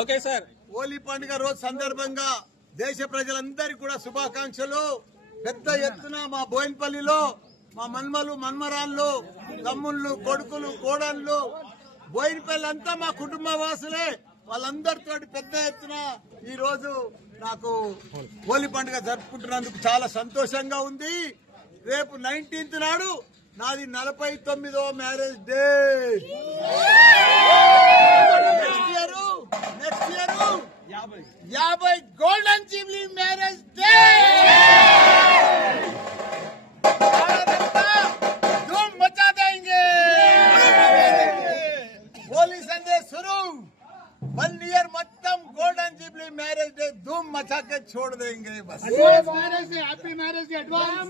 Okay sir. Holi పండుగ రోజు సందర్భంగా దేశ ప్రజలందరికీ కూడా శుభాకాంక్షలు. పెద్ద ఎత్తున మా బోయినపల్లిలో మా మన్మలు మన్మరాళ్ళు తమ్ముళ్ళు కొడుకులు కోడళ్ళు బోయినపల్లి అంతా మా కుటుంబ వాసులే. వాళ్ళందరితో పెద్ద ఎత్తున ఈ రోజు నాకు హోలీ పండుగ జరుపుకుంటున్నందుకు చాలా సంతోషంగా ఉంది. రేపు 19th నాడు నాది 49వ marriage day. Next year 50 golden Jubilee marriage day. धूम मचा देंगे. होली संडे शुरू 1 year मतलब गोल्डन जुबली मैरिज डे धूम मचा के छोड़ देंगे. बस हैप्पी मैरिज डे एडवांस